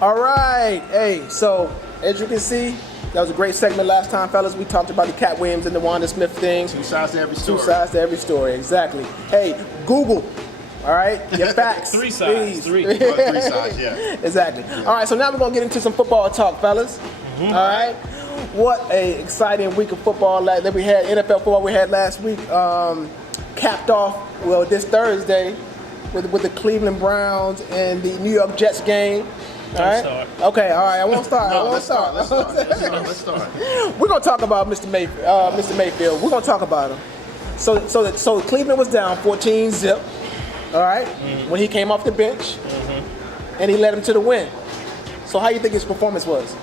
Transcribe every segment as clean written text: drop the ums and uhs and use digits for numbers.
All right. Hey, so as you can see, that was a great segment last time, fellas. We talked about the Cat Williams and the Wanda Smith thing. Two sides to every story. Two sides to every story, exactly. Hey, Google. All right, your facts. Three sides. Three sides, yeah. Exactly. All right, so now we're going to get into some football talk, fellas. All right. What a exciting week of football that we had, NFL football we had last week. Capped off, well, this Thursday with the Cleveland Browns and the New York Jets game. All right. Okay. All right. I won't start. Let's start. We're gonna talk about Mr. Mayfield. We're gonna talk about him. So Cleveland was down 14-0. All right. When he came off the bench, and he led him to the win. So how do you think his performance was?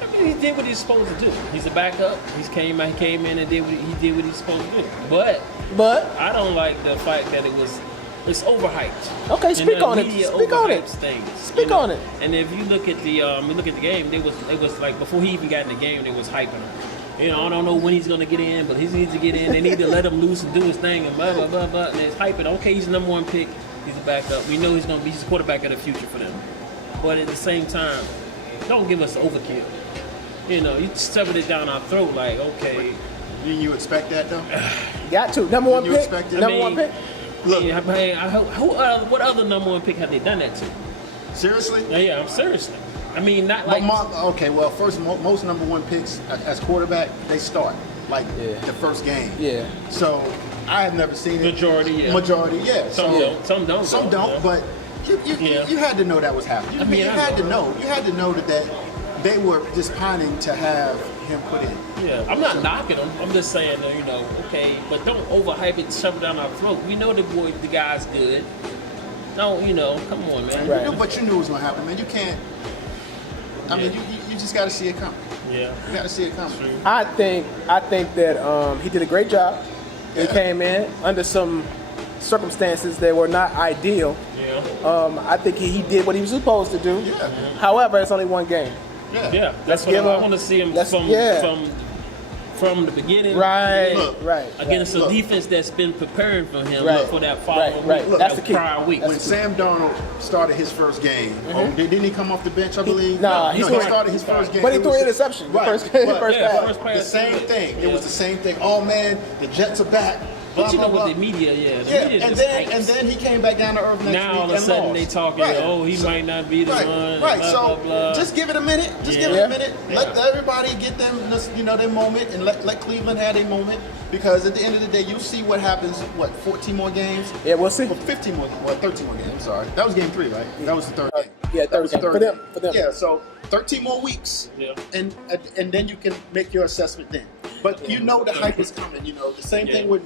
I mean, he did what he's supposed to do. He's a backup. He came in and did what he's supposed to do. But I don't like the fact that it's overhyped. Okay, speak on it. Speak on it. Speak on it. And if you look at the game, it was like before he even got in the game, they was hyping him. I don't know when he's gonna get in, but he needs to get in. They need to let him loose and do his thing and blah blah blah blah. And it's hyping. Okay, he's the number one pick. He's a backup. We know he's the quarterback of the future for them. But at the same time, don't give us overkill. You stuffing it down our throat like, okay. Didn't you expect that though? Got to. Number one pick. Number one pick. Look, what other number one pick have they done that to? Seriously? Yeah, I'm seriously. I mean, not like. First, most number one picks as quarterback, they start the first game. Yeah. So I have never seen it. Majority, yeah. Some don't. Some don't, but you had to know that was happening. You had to know that they were just pining to have him put in. Yeah, I'm not knocking him. I'm just saying, okay, but don't overhype it and shove it down our throat. We know the guy's good. No, come on, man. Right. But you knew it was gonna happen, man. You can't. I mean, you just got to see it coming. Yeah, you got to see it coming. I think that he did a great job. He came in under some circumstances that were not ideal. Yeah. I think he did what he was supposed to do. Yeah. However, it's only one game. Yeah. That's what I want to see him from the beginning. Right. Against a defense that's been preparing for him for that following week. Look, that's the key. Prior week. When Sam Darnold started his first game, didn't he come off the bench, I believe? He started his first game. But he threw an interception. First pass. The same thing. It was the same thing. Oh, man, the Jets are back. But you know what the media, and then he came back down to earth next week. Now all of a sudden they talking, he might not be the one. Right. Blah, blah, blah. Just give it a minute. Give it a minute. Let everybody get them, their moment, and let Cleveland have a moment. Because at the end of the day, you'll see what happens. 14 more games? Yeah, we'll see. 13 more games. I'm sorry. That was game 3, right? That was the third game. Yeah, third game. For them. Yeah. So 13 more weeks. Yeah. And then you can make your assessment then. But you know the hype is coming. The same thing with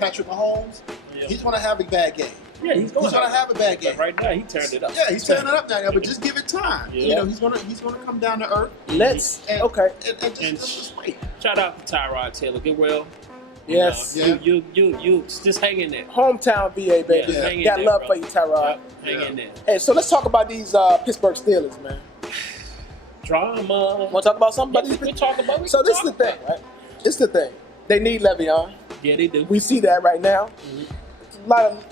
Patrick Mahomes. Yeah. He's going to have a bad game. Yeah, he's going to have a bad game. But right now, he turned it up. Yeah, he's turning it up now. But just give it time. Yeah. He's going to come down to earth. And just wait. Shout out to Tyrod Taylor. Get well. Yes. You just hang in there. Hometown VA, baby. Got love for you, Tyrod. Hang in there. Hey, so let's talk about these Pittsburgh Steelers, man. Drama. Want to talk about something? We talk about it. So this is the thing, right? This is the thing. They need Le'Veon. Yeah, they do. We see that right now.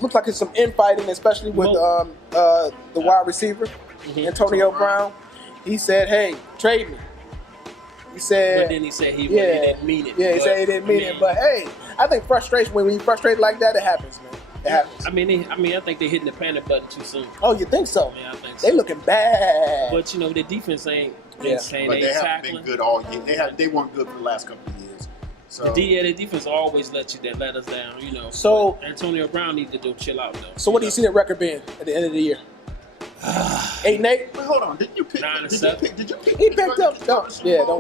Looks like it's some infighting, especially with the wide receiver, Antonio Brown. He said, "Hey, trade me." He said, but then he said he didn't mean it. Yeah, he said he didn't mean it. But hey, I think frustration, when you frustrated like that, it happens, man. It happens. I think they're hitting the panic button too soon. Oh, you think so? Yeah, I think so. They looking bad. But the defense ain't saying but they haven't tackling. been good all year. They weren't good for the last couple of years. So the defense always let us down. So Antonio Brown needs to chill out though. So what do you see the record being at the end of the year? 8-8. Wait, hold on. Did you pick? 9-7. Did you pick? He picked up. Don't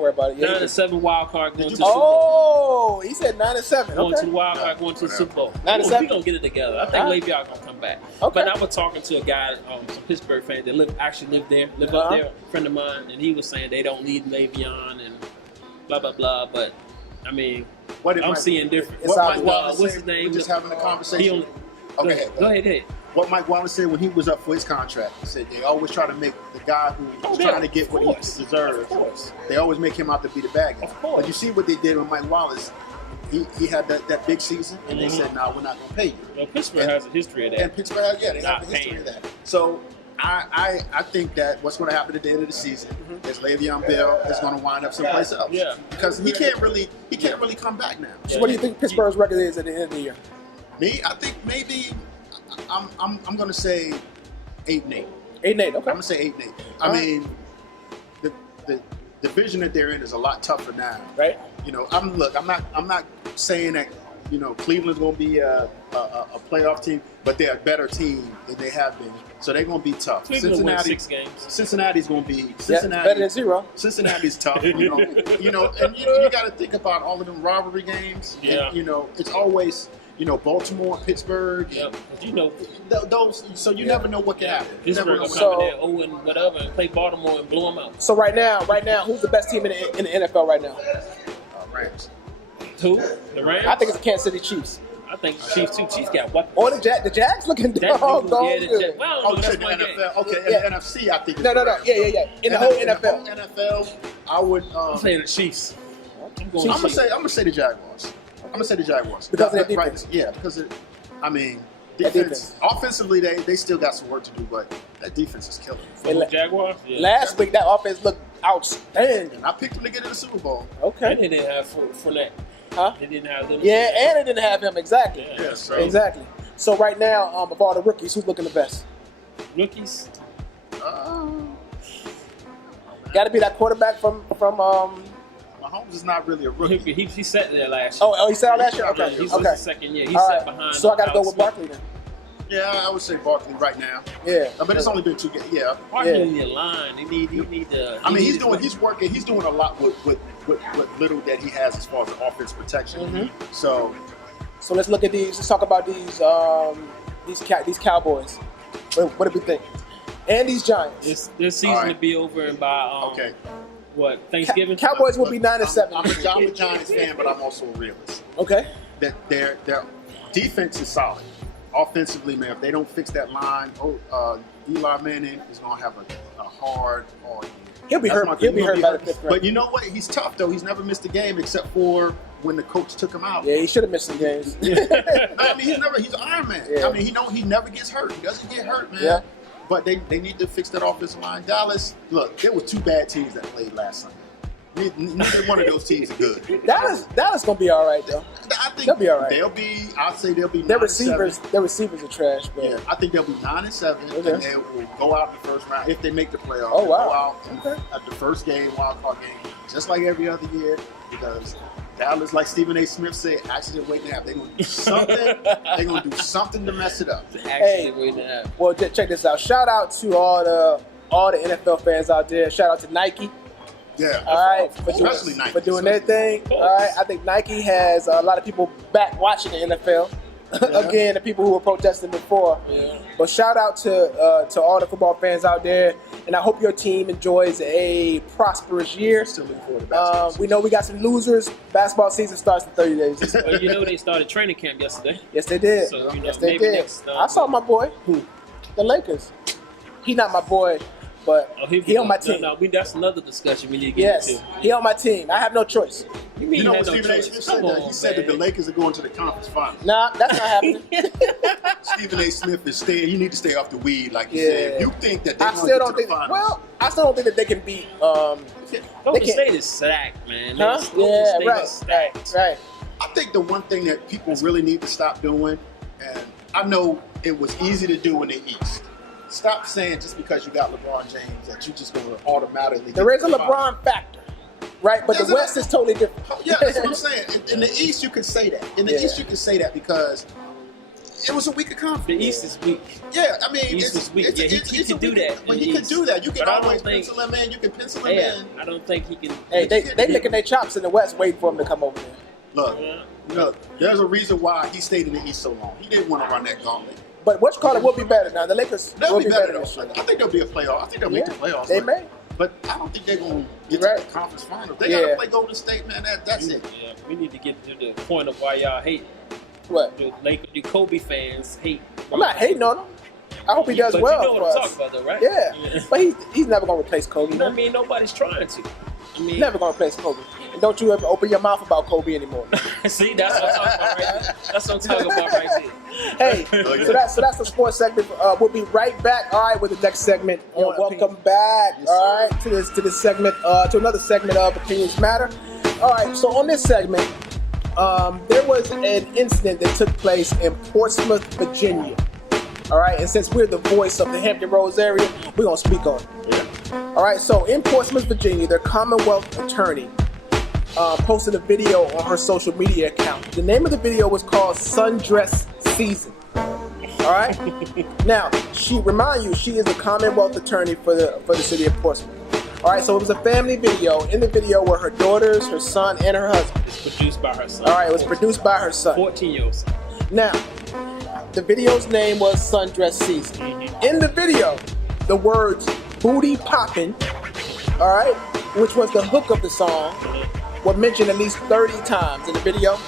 worry about it. 9-7 wild card going to the Super Bowl. He said 9-7. Going to the wild card, going to the Super Bowl. 9-7. We gonna get it together. I think Le'Veon gonna come back. Okay. But I was talking to a guy, some Pittsburgh fan that live up there, a friend of mine, and he was saying they don't need Le'Veon and blah blah blah. But I'm seeing different. What's his name? We're just having a conversation. Go ahead. What Mike Wallace said when he was up for his contract, he said they always try to make the guy who's trying to get what he deserves. They always make him out to be the bad guy. But you see what they did with Mike Wallace. He had that big season, and they said, "No, we're not going to pay you." Well, Pittsburgh has a history of that. And Pittsburgh, they have a history of that. So I think that what's going to happen at the end of the season is Le'Veon Bell is going to wind up someplace else. Yeah. Because he can't really come back now. So what do you think Pittsburgh's record is at the end of the year? Me, I think maybe I'm going to say 8-8. 8-8. Okay. I'm going to say 8-8. I mean, the division that they're in is a lot tougher now. Right. You know, I'm not saying that, you know, Cleveland's going to be a playoff team, but they're a better team than they have been. So they're going to be tough. Cleveland won 6 games. Cincinnati's going to be better than 0. Cincinnati's tough. You know, and you got to think about all of them rivalry games. Yeah. And, you know, it's always, you know, Baltimore, Pittsburgh. Yeah. You know, those. So you never know what can happen. You never Pittsburgh know will what come in there 0 and whatever and play Baltimore and blow them out. So right now, who's the best team in the NFL right now? Rams. Who? The Rams? I think it's the Kansas City Chiefs. I think the Chiefs too. Chiefs got what? Or the Jags looking doggone good. Well, Oh, you that's said the my game. NFL. Okay, Yeah. in the NFC, I think. No. Yeah. In the whole NFL. NFL, I would. I'm saying the Chiefs. I'm going I'm Chiefs. gonna say the Jaguars. I'm gonna say the Jaguars Because of their Right, defense. yeah, because I mean, That defense. Offensively, they still got some work to do, but that defense is killing. For the Jaguars? Yeah. Last week, that offense looked outstanding. I picked them to get in the Super Bowl. And Okay. they didn't have Fournette. Huh? They didn't have them. Yeah, and it didn't have him. Exactly. Yeah. Yeah, so Exactly. So right now, of all the rookies, who's looking the best? Rookies. Got to be that quarterback from Mahomes is not really a rookie. He sat there last year. Oh, he said last year. Okay. Yeah, he's Okay. his second year. He All sat right. behind. So I got to go Alex with Smith. Barkley then. Yeah, I would say Barkley right now. Yeah. But it's only been 2 games. Yeah. Barkley Yeah. need a line. He need to. I mean, he's doing a lot with little that he has as far as the offense protection. Mm-hmm. So So let's look at these. Let's talk about these Cowboys. What do we think? And these Giants. This season All right. to be over and by okay. what Thanksgiving? Cowboys will be 9-7. I'm a Giants fan, but I'm also a realist. Okay. That their defense is solid. Offensively, man, if they don't fix that line, Eli Manning is going to have a hard year. He'll be hurt. He'll be hurt by the 5th round. But you know what? He's tough though. He's never missed a game except for when the coach took him out. Yeah, he should have missed some games. I mean, he's Iron Man. Yeah. I mean, he never gets hurt. He doesn't get hurt, man. Yeah. But they need to fix that offensive line. Dallas, look, there were 2 bad teams that played last Sunday. Neither one of those teams are good. Dallas gonna be all right though. I think They'll be all right. I'd say they'll be. Their 9-7. receivers are trash, bro. Yeah, I think they'll be 9-7, Okay. and they will go out the first round if they make the playoffs. Oh, They'll wow. Go out Okay. at the first game, wild card game, just like every other year, because Dallas, like Stephen A. Smith said, actually they're waiting to have. They're gonna do something. They're gonna do something to mess it up. Actually, waiting to have. Well, check this out. Shout out to all the NFL fans out there. Shout out to Nike. Yeah. All right, Especially Nike. for doing their thing. All right, I think Nike has a lot of people back watching the NFL. Again, the people who were protesting before. Yeah. But shout out to all the football fans out there, and I hope your team enjoys a prosperous year. Still looking forward to basketball season. We know we got some losers. Basketball season starts in 30 days. Well, you know they started training camp yesterday. Yes, they did. So, you know, Yes, they maybe did. next, I saw my boy, the Lakers. He not my boy, but he on my team. No, that's another discussion we need to get Yes, into. he on my team. I have no choice. You mean You know you what had no Stephen A. choice? Smith said? Come That? on, He said that the man. Lakers are going to the conference finals. Nah, that's not happening. Stephen A. Smith is staying. You need to stay off the weed, like you Yeah. said. You think that they're I going still to don't the think. finals? Well, I still don't think that they can beat. Golden they can't- State is stacked, man. Huh? Golden Yeah, State right, is stacked. right. I think the one thing that people really need to stop doing, and I know it was easy to do in the East. Stop saying just because you got LeBron James that you're just going to automatically. There get is a to the finals. LeBron factor, right? But There's the a- West is totally different. Yeah, that's what I'm saying. In the East, you can say that. In the Yeah. East, you can say that because it was a weaker conference. The East is weak. Yeah, I mean, East is weak. Yeah, he it's can a do weaker- that But in he the can do that. You can But I don't always think- pencil him in. You can pencil him Yeah, in. I don't think he can. Hey, they licking their chops in the West, waiting for him to come over there. Look, Yeah. look. There's a reason why he stayed in the East so long. He didn't want to run that gauntlet. But what's called it will be better now. The Lakers They'll will be better this though. year. I think they'll be a playoff. I think they'll make the playoffs. They but- may. But I don't think they're going to get Right. to the conference finals. They Yeah. got to play Golden State, man. That's it. Yeah, we need to get to the point of why y'all hate What? the Kobe fans hate. I'm not hating on him. I hope he does but well you know what for I'm us. talking about, though, right? Yeah, but he's never gonna replace Kobe. I mean, nobody's trying to. I mean, Never gonna replace Kobe. And don't you ever open your mouth about Kobe anymore. See, that's what I'm talking about right there. That's what I'm talking about right there. Hey, so that's the sports segment. We'll be right back. All right, with the next segment. Welcome back. All right, to this segment, to another segment of Opinions Matter. All right, so on this segment, there was an incident that took place in Portsmouth, Virginia. All right, and since we're the voice of the Hampton Roads area, we're gonna speak on it. Yeah. All right, so in Portsmouth, Virginia, their Commonwealth attorney posted a video on her social media account. The name of the video was called "Sundress Season." All right. Now, she is the Commonwealth attorney for the city of Portsmouth. All right, so it was a family video. In the video were her daughters, her son, and her husband. It's produced by her son. All right, it was produced by her son. 14-year-old son. Now, the video's name was Sundress Season. Mm-hmm. In the video, the words "booty poppin'," all right, which was the hook of the song, were mentioned at least 30 times in the video.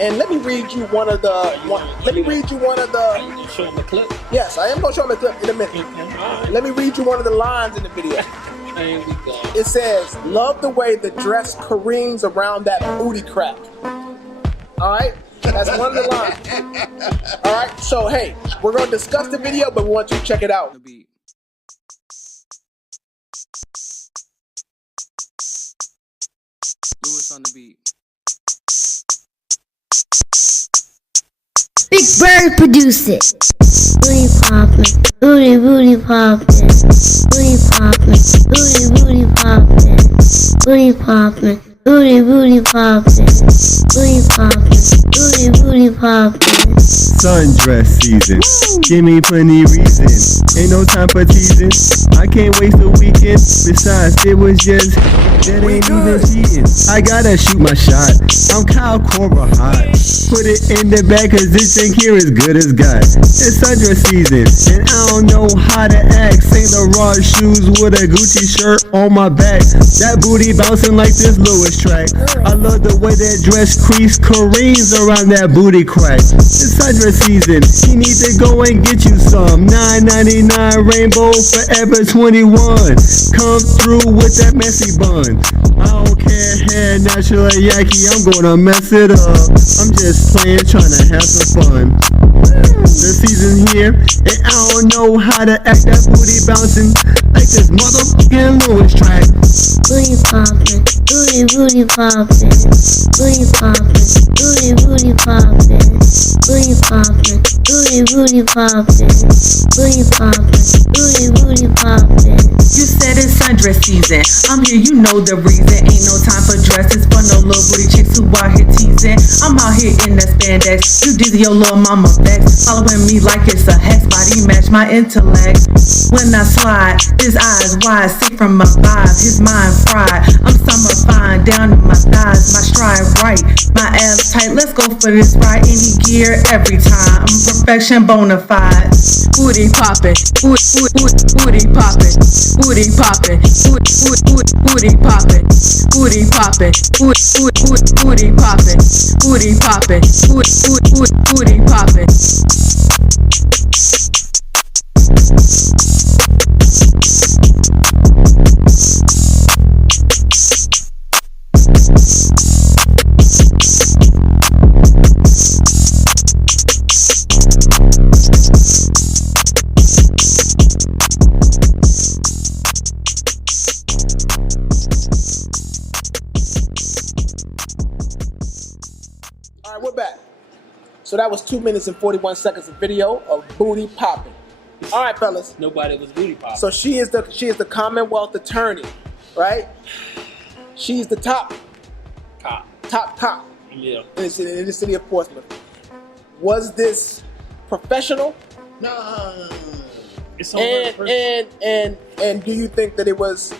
And let me read you one of the. You show them the clip? Yes, I am gonna show them the clip in a minute. Right. Let me read you one of the lines in the video. It says, "Love the way the dress careens around that booty crack." All right, that's one of the lines. All right, so hey, we're gonna discuss the video, but we want you to check it out. Lewis on the beat. Big Bird produced it. Booty poppin', booty poppin', booty poppin', booty poppin', booty poppin', booty poppin', booty poppin', booty poppin'. Sundress season, give me plenty reason. Ain't no time for teasing. I can't waste a weekend. Besides, it was just that ain't even cheating. I gotta shoot my shot. I'm Kyle Korver hot. Put it in the bag, cause this thing here is good as God. It's sundress season, and I don't know how to act. Saint Laurent shoes with a Gucci shirt on my back. That booty bouncing like this Lewis track. I love the way that dress crease careens around that booty crack. It's sundress season, you need to go and get you some. $9.99 Rainbow Forever 21. Come through with that messy bun. I don't care, hair natural or yaki, I'm gonna mess it up. I'm just playing, trying to have some fun. The season here, and I don't know how to act. That booty bouncing like this motherfucking Lewis track. Booty poppin', booty poppin', booty poppin', booty poppin', booty poppin', booty poppin', booty poppin', booty poppin'. You said it's sundress season. I'm here, you know the reason. Ain't no time for dresses for no little booty chicks who out here teasing. I'm out here in that spandex. You dizzy your little mama vex. Following me like it's a hex. Body match my intellect. When I slide, his eyes wide, sick from my vibe. His mind fried. I'm summer fine, down in my thighs. My stride right, my abs tight. Let's go for this ride. Any gear, every time. I'm perfection bona fide. Booty poppin', booty poppin'. Booty poppin', booty poppin', booty poppin', booty poppin', booty poppin', booty poppin'. All right, we're back. So that was 2 minutes and 41 seconds of video of booty popping. All right, fellas. Nobody was booty popping. So she is the Commonwealth attorney, right? She's the top cop. Yeah. In the city of Portsmouth. Was this professional? No. It's on her person. And do you think that it was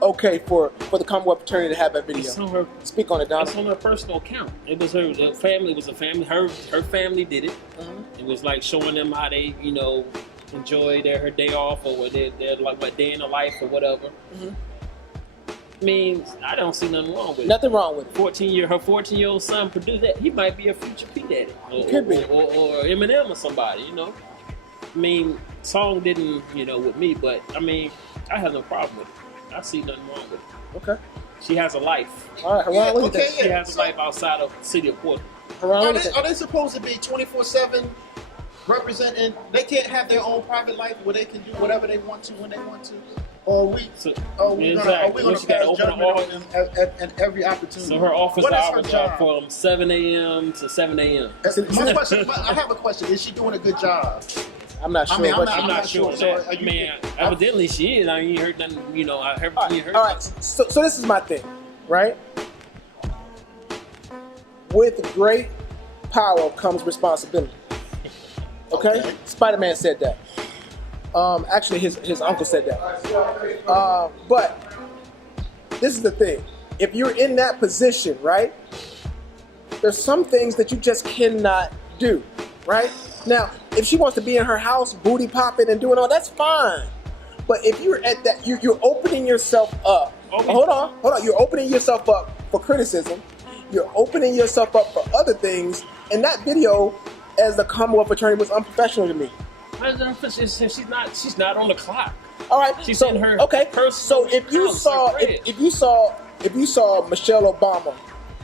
okay for the Commonwealth attorney to have that video? It's on her. Speak on it, Don. It's on her personal account. It was her. The family was a family. Her family did it. It was like showing them how they, enjoy her day off or their like what day in the life or whatever. I mean, I don't see nothing wrong with it. Nothing wrong with it. Her 14-year-old son produced that. He might be a future P Daddy. Could be. Or Eminem or somebody, I mean, song didn't, with me, but I mean, I have no problem with it. I see nothing wrong with it. Okay. She has a life. All right, Haran, Yeah, look at okay, that. She yeah. has a life outside of the city of Portsmouth. Haran, Are look they, at are that. they supposed to be 24/7 representing? They can't have their own private life where they can do whatever they want to when they want to. Or we, So, are we exactly. gonna She gotta pass open judgment her on them at every opportunity? So her office What is her hours are job? from 7 a.m. to 7 a.m. My question, I have a question. Is she doing a good job? I'm not sure. I mean, but I'm not sure. So That. are you- I mean, evidently she is. I ain't heard nothing. You know, I heard. all right. So this is my thing, right? With great power comes responsibility. Okay? Spider-Man said that. Actually, his uncle said that. But this is the thing. If you're in that position, right, there's some things that you just cannot do, right? Now, if she wants to be in her house, booty popping and doing all, that's fine. But if you're at that, you're opening yourself up. Okay. Hold on. You're opening yourself up for criticism. You're opening yourself up for other things. And that video, as the Commonwealth attorney, was unprofessional to me. She's not on the clock. All right. She's so, in her okay. personal So if you house, saw like Fred. if you saw Michelle Obama,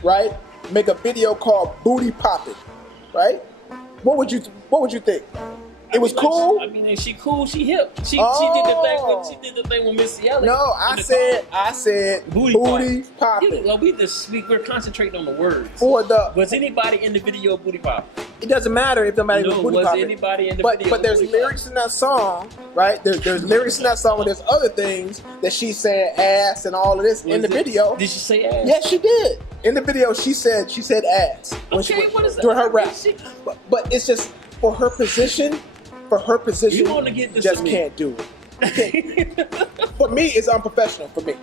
right, make a video called "Booty Poppin'," right, what would you think? It was cool. I mean, is she cool? She hip. She did the thing with Missy Elliott. No, I said booty poppin'. Well, we're concentrating on the words. For the Was anybody in the video booty pop? it doesn't matter if somebody was No, booty was popping. anybody in the but video? but there's booty pop? lyrics in that song, right? There's lyrics in that song, and there's other things that she's saying ass and all of this in the video. Did she say ass? Yes, she did. In the video, she said ass when Okay, what is that? during her rap. She- But it's just for her position. For her position, You wanna get this just to me. can't do it. For me, it's unprofessional. For me,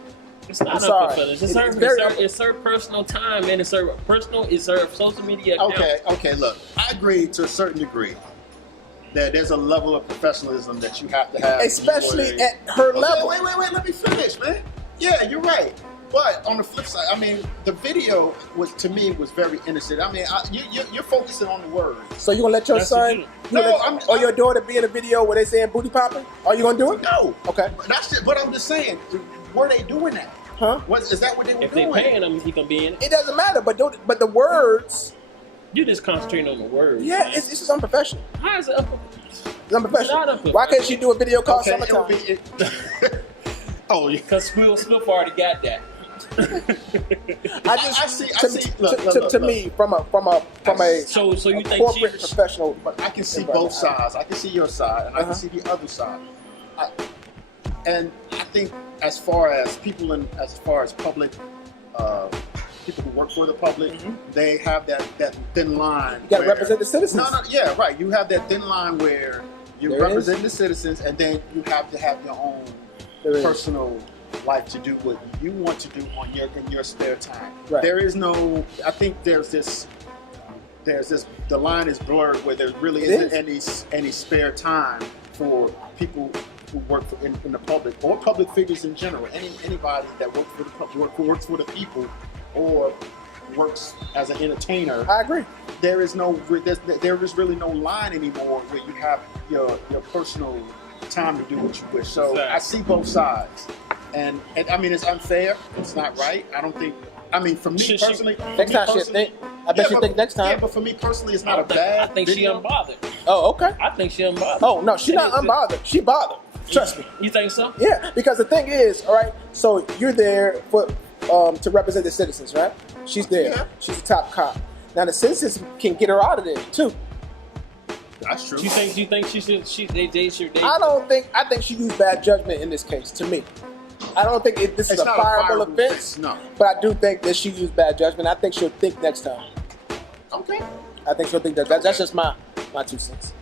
It's not I'm sorry. unprofessional. It's her personal time, and it's her social media account. Okay, look, I agree to a certain degree that there's a level of professionalism that you have to have. especially before at her they- level. Wait, let me finish, man. Yeah, you're right. But on the flip side, I mean, the video was very innocent. I mean, you're focusing on the words. So you gonna let your That's son, the or your daughter be in a video where they saying booty popping? Are you gonna do it? No. Okay. That's just, but I'm just saying, were they doing that? Huh? Is that what they were If they doing? paying him, he can be in it. It doesn't matter, but the words, You're just concentrating on the words. yeah, man. it's just unprofessional. How is it? It's unprofessional. Not unprofessional. Why can't she do a video called Okay, it would Summertime? be. Oh, yeah. Because Spiff already got that. I just I see. Look, to me from a So you a think corporate she? professional. But I can see environment. both sides. I can see your side, and I can see the other side. And I think, as far as public, people who work for the public, they have that thin line. You gotta where- represent the citizens. No, yeah, right. You have that thin line where you There represent the citizens, and then you have to have your own There is. personal life to do what you want to do in your spare time. Right. There is no. I think there's this. The line is blurred where there really It isn't any spare time for people who work in the public or public figures in general. Anybody that works for the public, works for the people, or works as an entertainer. I agree. There is really no line anymore where you have your personal time to do what you wish. So Exactly. I see both sides, and I mean, it's unfair. It's not right. I don't think. I mean, for me Should she- personally, Next time she'll think. I bet you think next time. Yeah, but for me personally, it's not a bad. I think she video. unbothered. Oh, okay. I think she unbothered. Oh no, she's not unbothered. She bothered. Trust me. You think so? Yeah, because the thing is, all right. So you're there for to represent the citizens, right? She's there. Yeah. She's the top cop. Now the citizens can get her out of there too. That's true. You think she should? They should. I don't think. I think she used bad judgment in this case. To me, I don't think this is It's a not a fireable fireable offense. offense, no. But I do think that she used bad judgment. I think she'll think next time. Okay. I think she'll think that's just my 2 cents.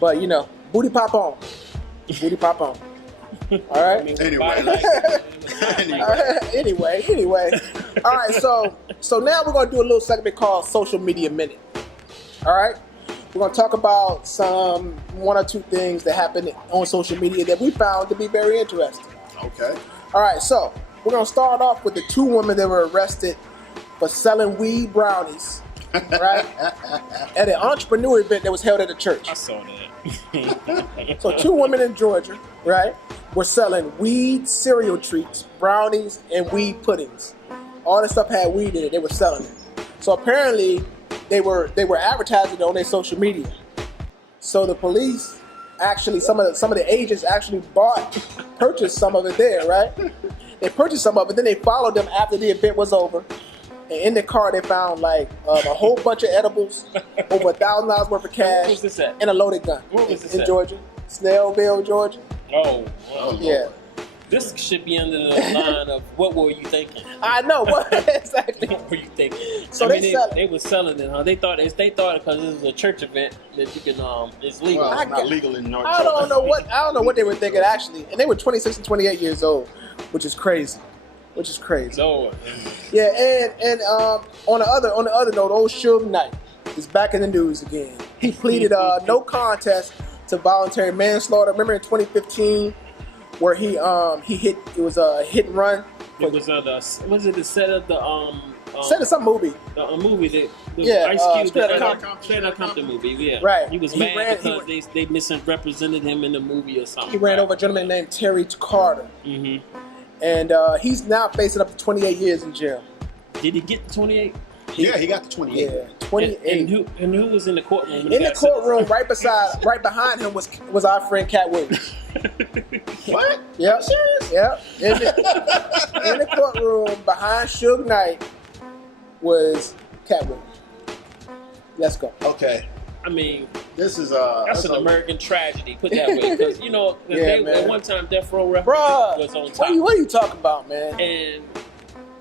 But you know, booty pop on, booty pop on. All right. Anyway. Anyway. All right. So now we're gonna do a little segment called Social Media Minute. All right. We're gonna talk about one or two things that happened on social media that we found to be very interesting. Okay. All right. So we're gonna start off with the 2 women that were arrested for selling weed brownies, right, at an entrepreneur event that was held at a church. I saw that. So 2 women in Georgia, right? were selling weed cereal treats, brownies, and weed puddings. All this stuff had weed in it. They were selling it. So apparently, they were advertising it on their social media. So the police actually, some of the agents actually purchased some of it there, right? They purchased some of it. Then they followed them after the event was over. And in the car, they found like a whole bunch of edibles, over $1,000 worth of cash, Where was this at? and a loaded gun. Where was this in at? Georgia, Snellville, Georgia. Oh, well, Yeah. This should be under the line of what were you thinking? I know what exactly. What were you thinking? So I mean, they sell- they were selling it, huh? They thought because this is a church event that you can it's legal. Well, I it's not get- legal in North I don't know what they were thinking actually, and they were 26 and 28 years old, which is crazy. So Yeah, and on the other note, old Suge Knight is back in the news again. He pleaded no contest to voluntary manslaughter. Remember in 2015 where he hit, it was a hit and run. it was the set of the Said it's some movie. a movie that the Yeah, Ice Cube Straight Outta Straight Outta Compton movie. Yeah, Right. He was He mad ran- because they misrepresented him in the movie or something. He ran right? over a gentleman named Terry Carter, Mm-hmm. and he's now facing up to 28 years in jail. Did he get the 28? Yeah, he got the 28. Yeah, 28. And who was in the courtroom? when In he the got courtroom, right behind him was our friend Cat Williams. What? Yep. Yep. In the courtroom behind Suge Knight was Cat Williams. Let's go. Okay. I mean, This is that's an American tragedy, put that way. Because, Yeah, man. at one time, Death Row Records Bruh, was on what top. are you talking about, man? And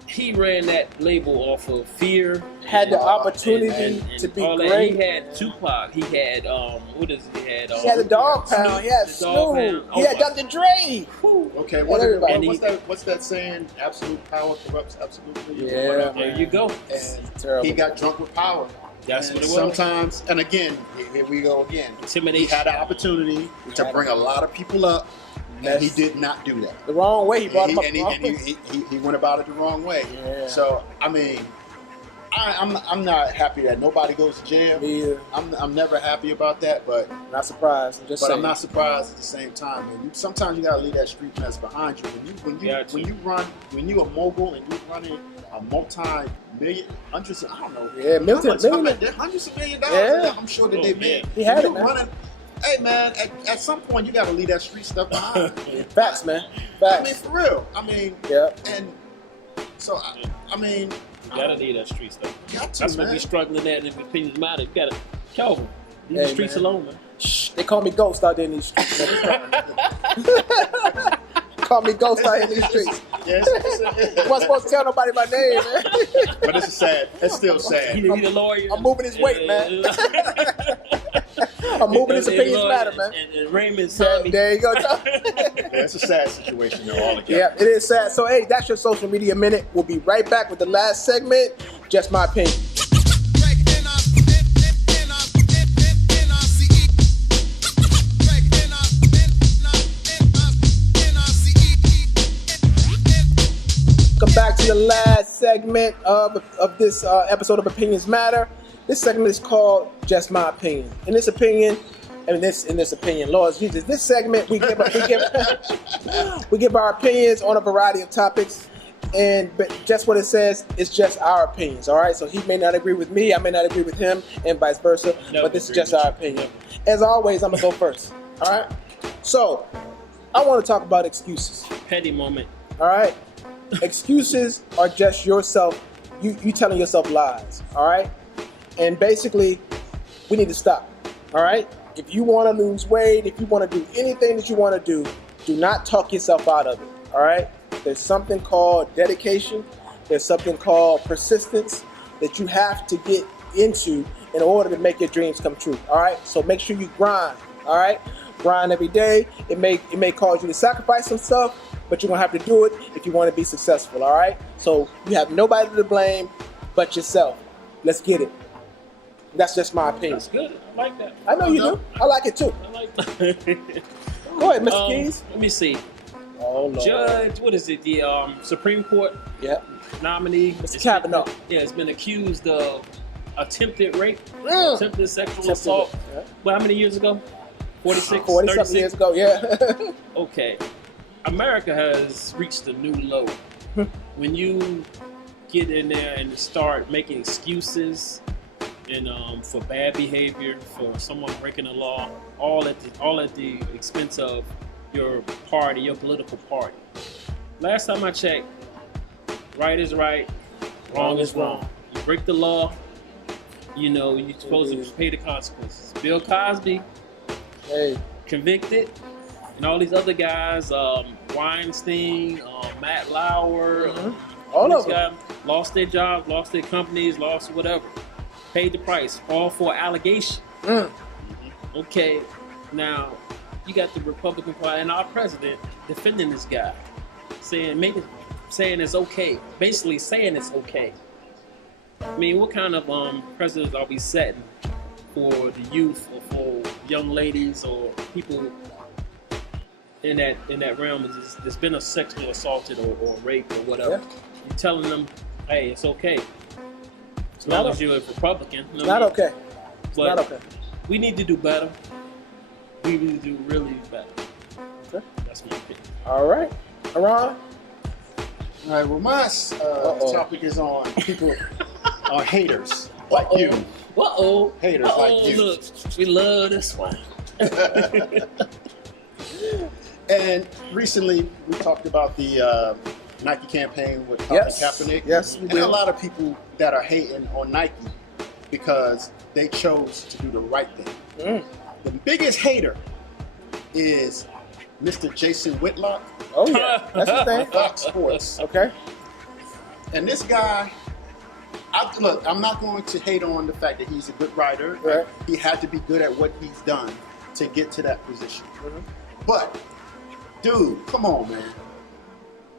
he ran that label off of fear. Had the and- opportunity and to be all that. great. He had Tupac. He had, what is it? He had the Dog Pound. He had The Dog Snoop. Pound. He had Oh, Dr. Dre. Okay, And everybody. what's that saying? Absolute power corrupts absolutely. Yeah, Whatever. There you go. It's terrible. He got drunk with power. That's And what it was. Sometimes, and again, here we go again. He Intimidation. had an opportunity to bring a lot of people up, and he did not do that. the wrong way. He brought him up. And the wrong he place. went about it the wrong way. Yeah. So I mean, I'm not happy that nobody goes to jail. Me either. I'm never happy about that, but Not surprised. I'm just but saying. I'm not surprised at the same time. Man. Sometimes you gotta leave that street mess behind you. When you a mogul and you're running a multi-million, hundreds of, I don't know. Yeah, hundreds million. of $1 million. Yeah. I'm sure that Oh, they man. made. He had When it, you man. running, hey man, at some point you gotta leave that street stuff behind. Facts, man. I mean, Facts. for real. I mean, Yeah. and so I mean, You gotta need that street stuff. got to, That's what man. we struggling at in opinions matter. You gotta, Kelvin, leave Hey, the streets man. alone, man. Shh, they call me Ghost out there in these streets. Call me Ghost out here in these streets. Yes, I wasn't supposed to tell nobody my name, man. but it's sad. It's still You sad. need a lawyer. I'm moving his weight, man. I'm moving his opinions matter, man. And Raymond There, Sami. there you go. Yeah, it's a sad situation, though, all together. Yeah, it is sad. So, hey, that's your social media minute. We'll be right back with the last segment. Just my opinion. Come back to the last segment of this episode of Opinions Matter. This segment is called Just My Opinion. In this opinion, Lord Jesus, this segment we give we give our opinions on a variety of topics, but just what it says is just our opinions. All right, so he may not agree with me, I may not agree with him, and vice versa. Never but this is agree just with our you. opinion. As always, I'm gonna go first. All right, so I want to talk about excuses. Petty moment. All right, excuses are just yourself. You telling yourself lies. All right, and basically, we need to stop. All right. If you want to lose weight, if you want to do anything that you want to do not talk yourself out of it, all right? There's something called dedication. There's something called persistence that you have to get into in order to make your dreams come true, all right? So make sure you grind, all right? Grind every day. It may cause you to sacrifice some stuff, but you're going to have to do it if you want to be successful, all right? So you have nobody to blame but yourself. Let's get it. That's just my opinion. That's good. I like that. I know you do. I like it too. I like that. Go ahead, Mr. Keys. Let me see. Oh, Lord. Judge, what is it? The Supreme Court Yeah. nominee. Mr. Kavanaugh. It's been accused of attempted rape, Mm. attempted sexual Attempted assault. rape, yeah. Well, how many years ago? 46? 40-something 36? years ago, yeah. Okay. America has reached a new low. When you get in there and start making excuses and for bad behavior, for someone breaking the law, all at the expense of your party, your political party. Last time I checked, right is right, wrong is wrong. You break the law, you know, you're supposed to pay the consequences. Bill Cosby, convicted, and all these other guys, Weinstein, Matt Lauer, all of them lost their jobs, lost their companies, lost whatever, paid the price, all for allegation. Okay, now you got the Republican Party and our president defending this guy, saying it's okay, basically saying it's okay. I mean, what kind of precedents are we setting for the youth or for young ladies or people in that realm that's been a sexually assaulted or raped or whatever? You're telling them, hey, it's okay. As long as you're a Republican. It's not okay. It's but not okay. We need to do better. We need to do really better. Okay. That's my opinion. All right. Ron? All right, well, my topic is on people are haters like you. Haters like you. Look, we love this one. And recently, we talked about the Nike campaign with Colin Kaepernick. Yes, we and did. a lot of people that are hating on Nike because they chose to do the right thing. The biggest hater is Mr. Jason Whitlock. Oh, yeah. That's his thing. Fox Sports. Okay. And this guy, look, I'm not going to hate on the fact that he's a good writer. Right. He had to be good at what he's done to get to that position. But, dude, come on, man.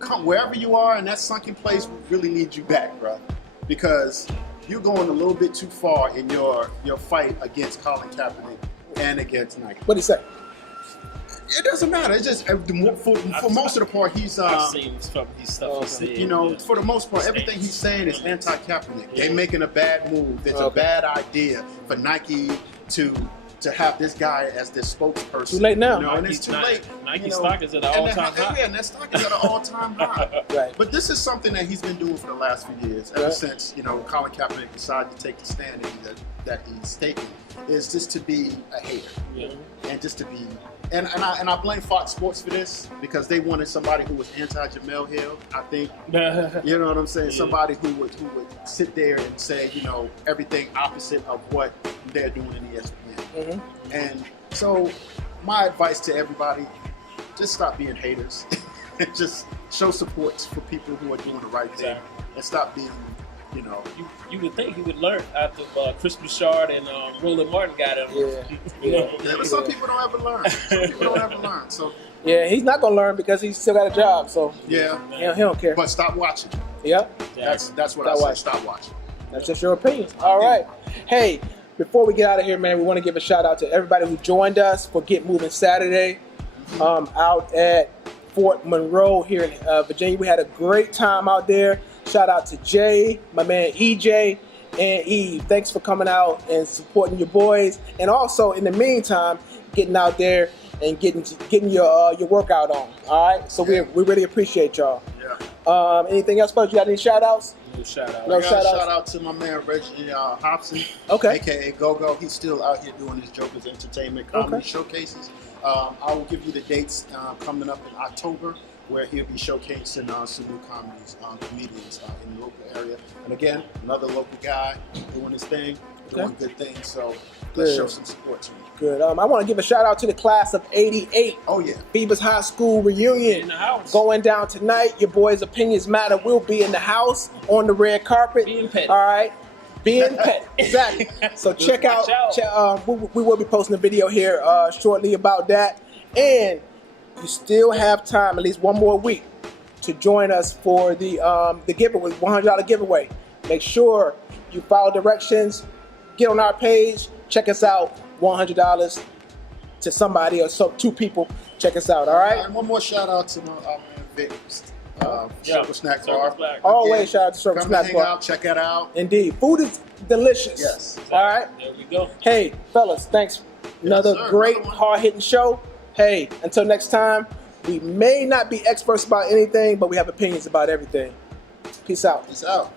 Come wherever you are in that sunken place, we really need you back, bro. Because you're going a little bit too far in your fight against Colin Kaepernick and against Nike. What'd he say? It doesn't matter. It's just for most of the part, he's I've seen some of these stuff he said. you know, for the most part, everything he's saying is anti-Kaepernick. They're making a bad move. It's a bad idea for Nike to have this guy as their spokesperson. Too late now. You know, and it's too late. Nike stock is at an all-time high. Yeah, and that stock is at an all-time high. Right. But this is something that he's been doing for the last few years, ever since, you know, Colin Kaepernick decided to take the stand that he's taking, is just to be a hater. Yeah. And just to be... And I blame Fox Sports for this because they wanted somebody who was anti-Jamel Hill, I think. You know what I'm saying? Yeah. Somebody who would sit there and say, you know, everything opposite of what they're doing in ESPN. And so my advice to everybody, just stop being haters. Just show support for people who are doing the right thing. And stop being, you know... You would think he would learn after Chris Bouchard and Roland Martin got him. Yeah, but some people don't ever learn. Some people don't ever learn. So Yeah, he's not going to learn because he's still got a job. So yeah, he don't care. but stop watching. Yep. That's what Stop I say. watching. Stop watching. That's just your opinion. All right. Hey, before we get out of here, man, we want to give a shout out to everybody who joined us for Get Moving Saturday out at Fort Monroe here in Virginia. We had a great time out there. Shout out to Jay, my man EJ, and Eve. Thanks for coming out and supporting your boys. And also, in the meantime, getting out there and getting your workout on. All right? So we really appreciate y'all. Yeah. Anything else, folks? You got any shout outs? No shout out. No I got shout a outs? shout out to my man Reggie Hobson, Okay. aka Go-Go. He's still out here doing his Joker's Entertainment comedy showcases. I will give you the dates coming up in October, where he'll be showcasing some new comedians in the local area. And again, another local guy doing his thing, doing good things. So let's show some support to him. Good. I want to give a shout out to the class of '88. Oh yeah. Phoebus High School reunion In the house. going down tonight. Your boys' opinions matter. We'll be in the house on the red carpet. Being petty. All right. Being petty. Exactly. So check out. Watch out. We will be posting a video here shortly about that. And you still have time, at least one more week, to join us for the giveaway, $100 giveaway. Make sure you follow directions. Get on our page. Check us out. $100 to somebody or two people. Check us out. All right. And one more shout out to my man Vic, Circle Snack Bar. Always shout out to Circle Come Snack hang Bar. out, check it out. Indeed, food is delicious. Yes. All right. There we go. Hey, fellas, thanks. Another sir. great Another one. hard-hitting show. Hey, until next time, We may not be experts about anything, but we have opinions about everything. Peace out. Peace out.